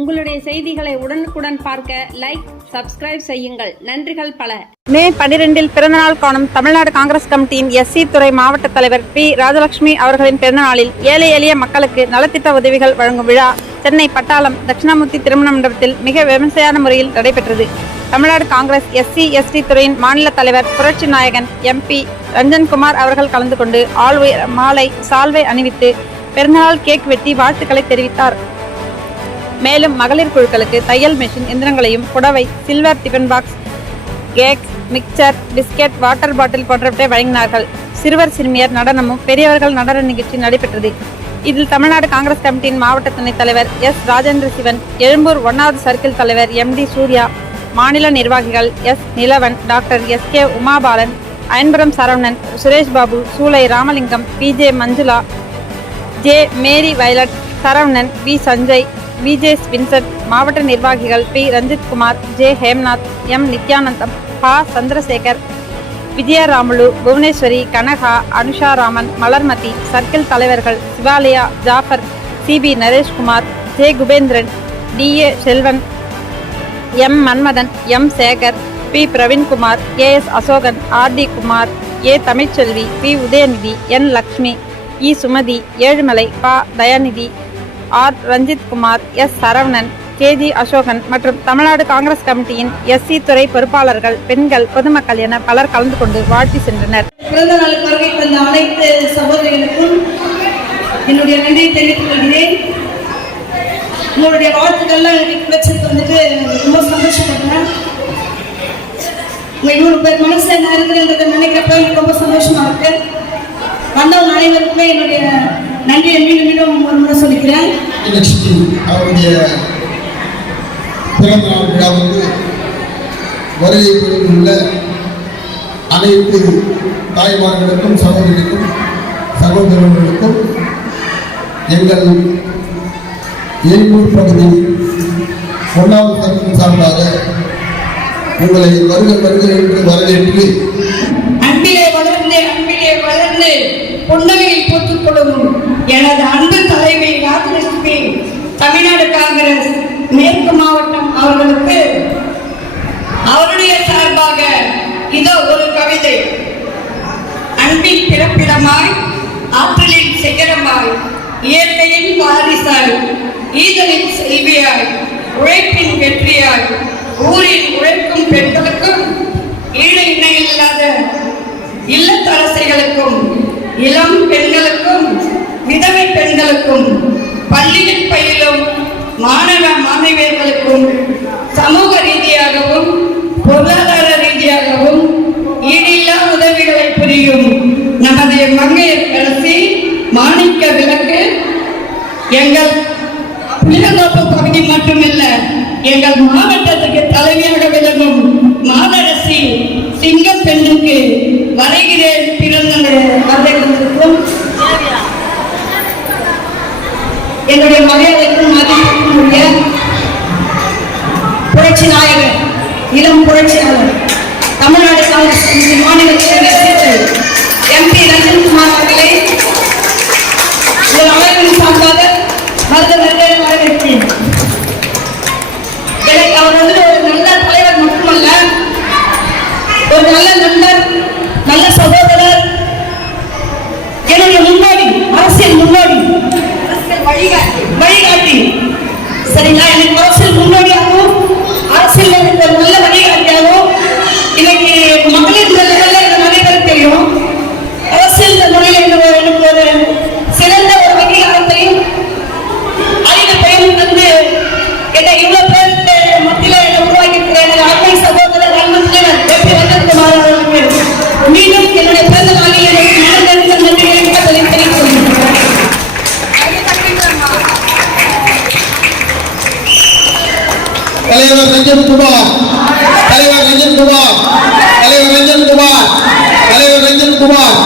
உங்களுடைய செய்திகளை உடனுக்குடன் பார்க்க லைக் சப்ஸ்கிரைப் செய்யுங்கள். நன்றிகள் பல. மே பனிரெண்டில் பிறந்தநாள் காணும் தமிழ்நாடு காங்கிரஸ் கமிட்டியின் எஸ்சி துறை மாவட்ட தலைவர் பி ராஜலட்சுமி அவர்களின் பிறந்தநாளில் ஏழை எளிய மக்களுக்கு நலத்திட்ட உதவிகள் வழங்கும் விழா சென்னை பட்டாளம் தட்சிணாமூர்த்தி திருமண மண்டபத்தில் மிக விமர்சையான முறையில் நடைபெற்றது. தமிழ்நாடு காங்கிரஸ் எஸ்சி எஸ்டி துறையின் மாநில தலைவர் புரட்சி நாயகன் எம்பி ரஞ்சன்குமார் அவர்கள் கலந்து கொண்டு ஆள் மாலை சால்வை அணிவித்து பிறந்தநாள் கேக் வெட்டி வாழ்த்துக்களை தெரிவித்தார். மேலும் மகளிர் குழுக்களுக்கு தையல் மெஷின் எந்திரங்களையும் புடவை silver tiffin box cake mixture biscuit water bottle போன்றவற்றை வழங்கினார்கள். சிறுவர் சிறுமியர் நடனமும் பெரியவர்கள் நடன நிகழ்ச்சி நடைபெற்றது. இதில் தமிழ்நாடு காங்கிரஸ் கமிட்டியின் மாவட்ட துணைத் தலைவர் எஸ். ராஜேந்திர சிவன் எழும்பூர் ஒன்னாவது சர்க்கிள் தலைவர் எம். டி. சூர்யா மாநில நிர்வாகிகள் S. Nilavan doctor S. K. Umabalan Ayanpuram Saravanan Suresh Babu Choolai Ramalingam P. J. Manjula J. Mary Violet Saravanan V. Sanjay Vijesh Vincent மாவட்ட நிர்வாகிகள் P. Ranjithkumar J. Hemnath M. Nithyanandam ஹா Chandrasekar Vijayaramulu Bhuvaneswari Kanaka Anusha Raman Malarmathi circle தலைவர்கள் Sivalaya Jaffer Sibi Nareshkumar J. Kubendran T. A. Selvan M. Manmathan M. Sekar P. Praveenkumar A. S. Asokan R. T. Kumar A. Tamilselvi P. Udhayanidhi N. Lakshmi E. Sumathi Ezhumalai பா. Dayanidhi R. Ranjith Kumar S. Saravanan K. G. Asokan மற்றும் தமிழ்நாடு காங்கிரஸ் கமிட்டியின் SC துறை பொறுப்பாளர்கள் பெண்கள் பொதுமக்கள் என பலர் கலந்து கொண்டு வாழ்த்தி சென்றனர். பிறந்த நாளுக்கு வருகை தந்த அனைத்து சகோதரிகளுக்கும் என்னுடைய நன்றியை தெரிவித்துக் கொள்கிறேன். உங்களுடைய வாழ்த்துக்கள்லாம் எனக்கு கிடைச்சதுக்கு வந்துட்டு ரொம்ப சந்தோஷப்படுறேன். உங்க இவ்வளவு பேர் மனசு என்ன இருக்குதுன்றதை நினைக்கிறப்ப எனக்கு ரொம்ப சந்தோஷமா இருக்கு. வந்தவங்க அனைவருக்குமே என்னுடைய நன்றியை மீண்டும் மீண்டும் ஒரு முறை லட்சுமி அவருடைய பிறந்த நாள் விழாவுக்கு வருகை புரிந்துள்ள அனைத்து தாய்மார்களுக்கும் சகோதரிக்கும் சகோதரர்களுக்கும் எங்கள் எண்ணூர் பகுதி ஒன்றாம் சங்கம் சார்பாக உங்களை வருக வருக என்று வரவேற்று அன்பிலே வளர்ந்து அன்பிலே வளர்ந்து பொன்னகையை போட்டுக் கொள்ளும் எனது அன்பு தலைமை ராஜலட்சுமி தமிழ்நாடு காங்கிரஸ் மேற்கு மாவட்டம் அவர்களுக்கு அவருடைய சார்பாக இதோ ஒரு கவிதை. அன்பின் பிறப்பிடமாய் ஆற்றலின் சிகரமாய் இயற்கையின் வாரிசாய் ஈதலின் செல்வியாய் உழைப்பின் வெற்றியாய் ஊரில் உழைக்கும் பெண்களுக்கும் ஈடு இல்லாத இல்லத்தரசைகளுக்கும் இளம் பெண்களுக்கும் விதவை பெண்களுக்கும் பள்ளியில் பயிலும் மாணவ மாணவியர்களுக்கும் சமூக ரீதியாகவும் பொருளாதார ரீதியாகவும் ஈடில்லா உதவிகளை புரியும் நமது மங்கையர் அரசி மாணிக்க விளக்கு எங்கள் புளியந்தோப்பு பகுதி மட்டுமல்ல எங்கள் மாவட்டத்துக்கு தலைவியாக விளங்கும் மாதரசி சிங்கம் பெண்ணுக்கு வரைகிறேன். பிறந்த என்னுடைய மகளிருக்கும் மதிப்புக்கும் புரட்சி நாயகர் இளம் புரட்சியாளர் தமிழ்நாடு காங்கிரஸ் கமிட்டி மாநில தலைவர் எம்பி ரஞ்சன்குமார் அவர்களே ஒரு அமைப்பின் சார்பாக மருத வரவேற்கிறேன். எனக்கு அவர் வந்து ஒரு நல்ல தலைவர் மட்டுமல்ல ஒரு நல்ல நண்பர் நல்ல சகோதரர். என்னுடைய முன்னோடி அரசியல் முன்னோடி. சரிங்களா? எனக்கு அரசியல் முன்னோடியாகவும் தலைவர் ரஞ்சன் குமார். தலைவர் ரஞ்சன் குமார். தலைவர் ரஞ்சன் குமார். தலைவர் ரஞ்சன் குமார்.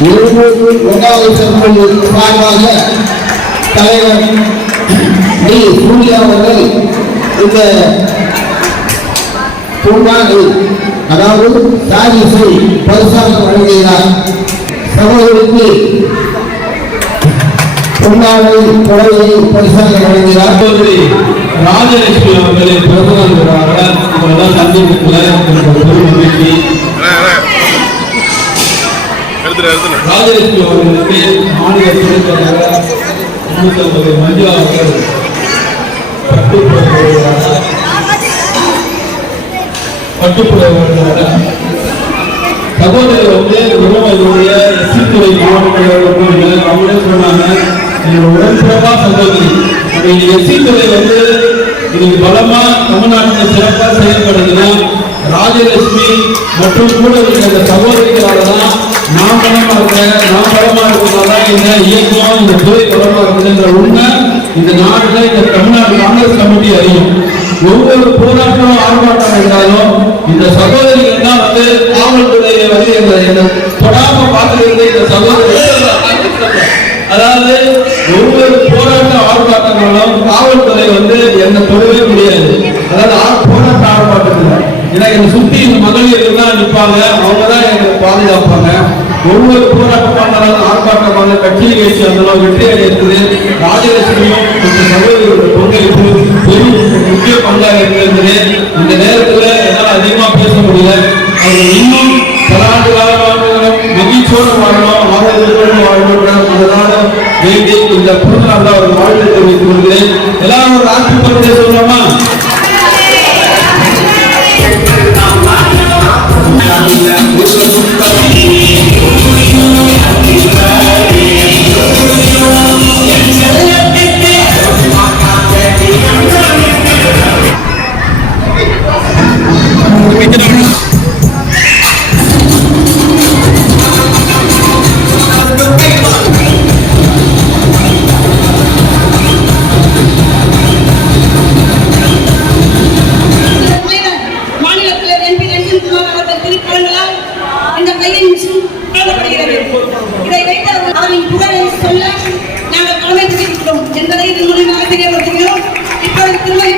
இருநூறு ஒன்றாவது செம்மொழி சார்பாக தலைவர் டி. சூர்யா அவர்கள் இந்த பொன்னாடு அதாவது சாதிசை பரிசாக வழங்குகிறார் சகோதரிக்கு பொன்னாடை புடவையை பரிசாக வழங்குகிறார் ராஜலட்சுமி அவர்களை பிரதமர் சந்திப்புல ராஜலட்சுமி அவர்களுக்கு மாநில துணைத் முன்னூத்தி மஞ்சு அவர்கள் பட்டுப்புற வந்து உறவுடைய எஸ்சி துறை அவங்களே சொன்னாங்க என்னோட உடன்பிறப்பா சகோதரி. அப்படி எஸ்சி வந்து இன்னைக்கு பலமா தமிழ்நாட்டில் சிறப்பாக செயல்படுதுன்னா ராஜலட்சுமி மற்றும் கூட இருக்கிற சகோதரிகளால தான் நான் பலமா இருக்கேன் நான் பலமா இருக்கிறதால இந்த இயக்கம் இந்த துறை பலமா இருக்குதுன்ற உண்மை இந்த நாட்டில் இந்த தமிழ்நாடு காங்கிரஸ் கமிட்டி அறியும் ஒவ்வொரு போராட்டம் ஆர்ப்பாட்டம் என்றாலும் இந்த சகோதரிகள் தான் வந்து காவல்துறையை வந்து இந்த இந்த தொடாம பார்த்துக்கிறது இந்த சகோதரி அதாவது ஒவ்வொரு போராட்ட ஆர்ப்பாட்டங்களும் காவல்துறை வந்து என்ன தொடவே முடியாது. அதாவது ஆ- போராட்ட ஆர்ப்பாட்டத்தில். ஏன்னா என்னை சுத்தி இந்த மகளிர்கள் தான் நிற்பாங்க அவங்க தான் எங்களை பாதுகாப்பாங்க. ஒவ்வொரு போராட்டம் பண்ணாலும் ஆர்ப்பாட்டம் பண்ண கட்சி நிகழ்ச்சி இருந்தாலும் ராஜலட்சுமியும் இந்த சகோதரிகளோட பங்களிப்பு பெரும் முக்கிய பங்காக இருக்கிறது. இந்த நேரத்தில் என்னால் அதிகமாக பேச முடியல. அவங்க இன்னும் பல ஆண்டு காலமாக மகிழ்ச்சியோடு வாழணும் ஆரோக்கியத்தோடு வாழணும் அதனால வேண்டி இந்த இப்பொழுது